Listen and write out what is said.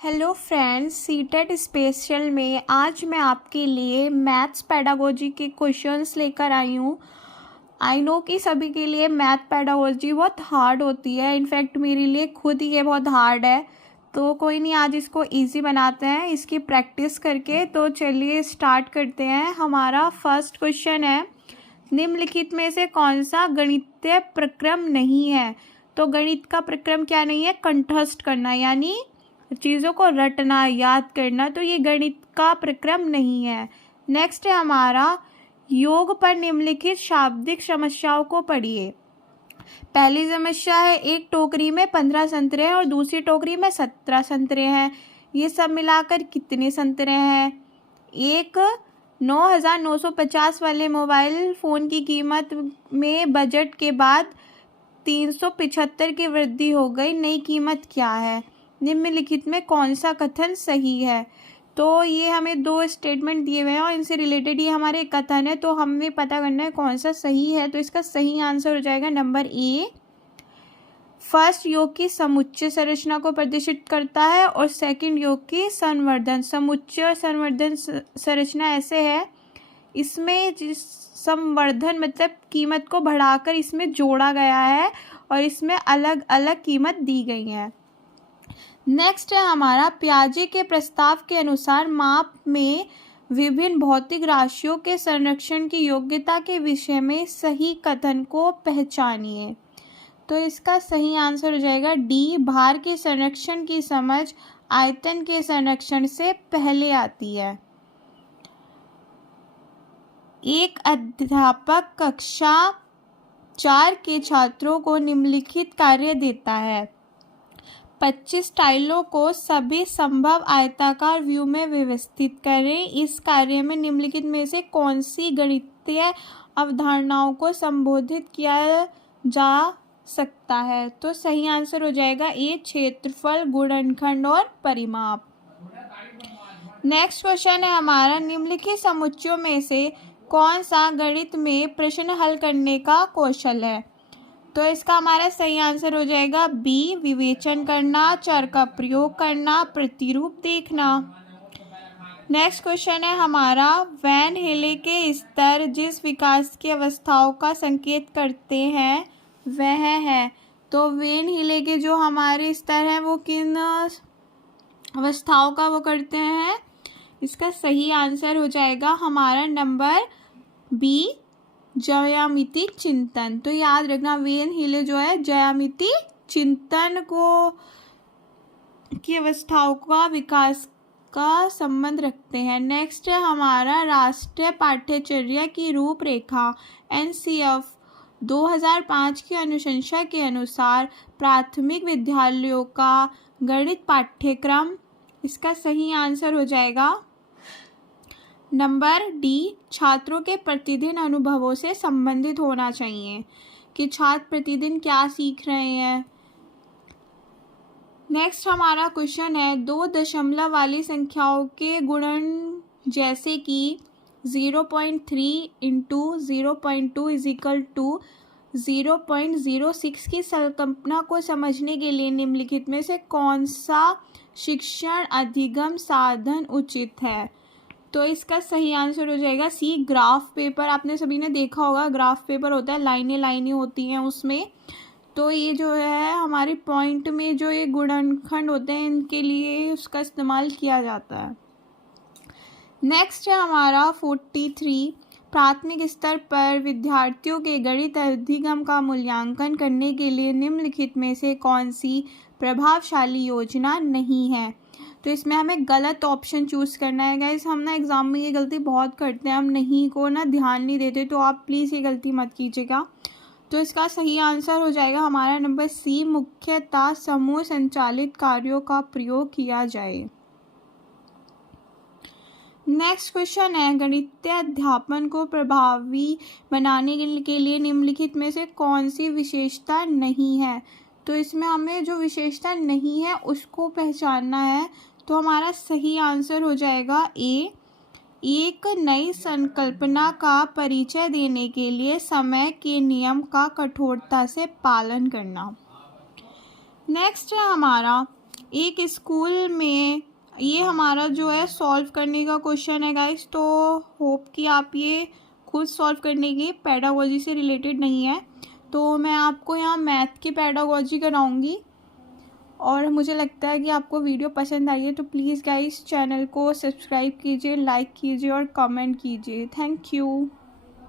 Hello friends, CTET special में आज मैं आपके लिए मैथ्स पेडागोजी के क्वेश्चंस लेकर आई हूँ। आई नो कि सभी के लिए मैथ पेडागोजी बहुत हार्ड होती है। इनफैक्ट मेरे लिए खुद ये बहुत हार्ड है। तो कोई नहीं, आज इसको इजी बनाते हैं इसकी प्रैक्टिस करके। तो चलिए स्टार्ट करते हैं। हमारा फर्स्ट क्वेश्चन है, निम्नलिखित में से कौन सा गणितीय प्रक्रम नहीं है। तो गणित का प्रक्रम क्या नहीं है? कंठस्थ करना, यानी चीज़ों को रटना, याद करना। तो ये गणित का प्रक्रम नहीं है। नेक्स्ट है हमारा, योग पर निम्नलिखित शाब्दिक समस्याओं को पढ़िए। पहली समस्या है, एक टोकरी में 15 संतरे हैं और दूसरी टोकरी में 17 संतरे हैं। ये सब मिलाकर कितने संतरे हैं? एक 9,950 वाले मोबाइल फ़ोन की कीमत में बजट के बाद 375 की वृद्धि हो गई। नई कीमत क्या है? निम्नलिखित में कौन सा कथन सही है? तो ये हमें दो स्टेटमेंट दिए हुए हैं और इनसे रिलेटेड ये हमारे कथन है। तो हमें पता करना है कौन सा सही है। तो इसका सही आंसर हो जाएगा नंबर ए। फर्स्ट योग की समुच्चय संरचना को प्रदर्शित करता है और सेकंड योग की संवर्धन। समुच्चय और संवर्धन संरचना ऐसे है, इसमें जिस संवर्धन मतलब कीमत को बढ़ाकर इसमें जोड़ा गया है और इसमें अलग अलग कीमत दी गई है। नेक्स्ट है हमारा, पियाजे के प्रस्ताव के अनुसार माप में विभिन्न भौतिक राशियों के संरक्षण की योग्यता के विषय में सही कथन को पहचानिए। तो इसका सही आंसर हो जाएगा डी। भार के संरक्षण की समझ आयतन के संरक्षण से पहले आती है। एक अध्यापक कक्षा 4 के छात्रों को निम्नलिखित कार्य देता है। 25 टाइलों को सभी संभव आयताकार व्यू में व्यवस्थित करें। इस कार्य में निम्नलिखित में से कौन सी गणितीय अवधारणाओं को संबोधित किया जा सकता है? तो सही आंसर हो जाएगा ए, क्षेत्रफल, गुणनखंड और परिमाप। नेक्स्ट क्वेश्चन है हमारा, निम्नलिखित समुच्चयों में से कौन सा गणित में प्रश्न हल करने का कौशल है? तो इसका हमारा सही आंसर हो जाएगा बी, विवेचन करना, चर का प्रयोग करना, प्रतिरूप देखना। नेक्स्ट क्वेश्चन है हमारा, वैन हेले के स्तर जिस विकास की अवस्थाओं का संकेत करते हैं वह है। तो वैन हेले के जो हमारे स्तर हैं वो किन अवस्थाओं का वो करते हैं? इसका सही आंसर हो जाएगा हमारा नंबर बी, ज्यामिति चिंतन। तो याद रखना, वैन हेले जो है ज्यामिति चिंतन को की अवस्थाओं का विकास का संबंध रखते हैं। नेक्स्ट है हमारा, राष्ट्रीय पाठ्यचर्या की रूपरेखा एनसीएफ 2005 की अनुशंसा के अनुसार प्राथमिक विद्यालयों का गणित पाठ्यक्रम। इसका सही आंसर हो जाएगा नंबर डी, छात्रों के प्रतिदिन अनुभवों से संबंधित होना चाहिए कि छात्र प्रतिदिन क्या सीख रहे हैं। नेक्स्ट हमारा क्वेश्चन है, दो दशमलव वाली संख्याओं के गुणन जैसे कि 0.3 इंटू 0.2 इजिकल टू 0.06 की संकल्पना को समझने के लिए निम्नलिखित में से कौन सा शिक्षण अधिगम साधन उचित है? तो इसका सही आंसर हो जाएगा सी, ग्राफ पेपर। आपने सभी ने देखा होगा, ग्राफ पेपर होता है, लाइनें लाइनें होती हैं उसमें। तो ये जो है हमारे पॉइंट में जो ये गुणनखंड होते हैं इनके लिए उसका इस्तेमाल किया जाता है। नेक्स्ट है हमारा 43, प्राथमिक स्तर पर विद्यार्थियों के गणित अधिगम का मूल्यांकन करने के लिए निम्नलिखित में से कौन सी प्रभावशाली योजना नहीं है? तो इसमें हमें गलत ऑप्शन चूज़ करना है। गाइस, हम ना एग्ज़ाम में ये गलती बहुत करते हैं, हम नहीं को ना ध्यान नहीं देते। तो आप प्लीज़ ये गलती मत कीजिएगा। तो इसका सही आंसर हो जाएगा हमारा नंबर सी, मुख्यतः समूह संचालित कार्यों का प्रयोग किया जाए। नेक्स्ट क्वेश्चन है, गणितीय अध्यापन को प्रभावी बनाने के लिए निम्नलिखित में से कौन सी विशेषता नहीं है? तो इसमें हमें जो विशेषता नहीं है उसको पहचानना है। तो हमारा सही आंसर हो जाएगा ए, एक नई संकल्पना का परिचय देने के लिए समय के नियम का कठोरता से पालन करना। नेक्स्ट है हमारा, एक स्कूल में ये हमारा जो है सॉल्व करने का क्वेश्चन है गाइस। तो होप कि आप ये खुद सॉल्व करने की, पेडागोजी से रिलेटेड नहीं है। तो मैं आपको यहाँ मैथ की पेडागोजी कराऊंगी। और मुझे लगता है कि आपको वीडियो पसंद आई है, तो प्लीज़ गाइस चैनल को सब्सक्राइब कीजिए, लाइक कीजिए और कमेंट कीजिए। Thank you.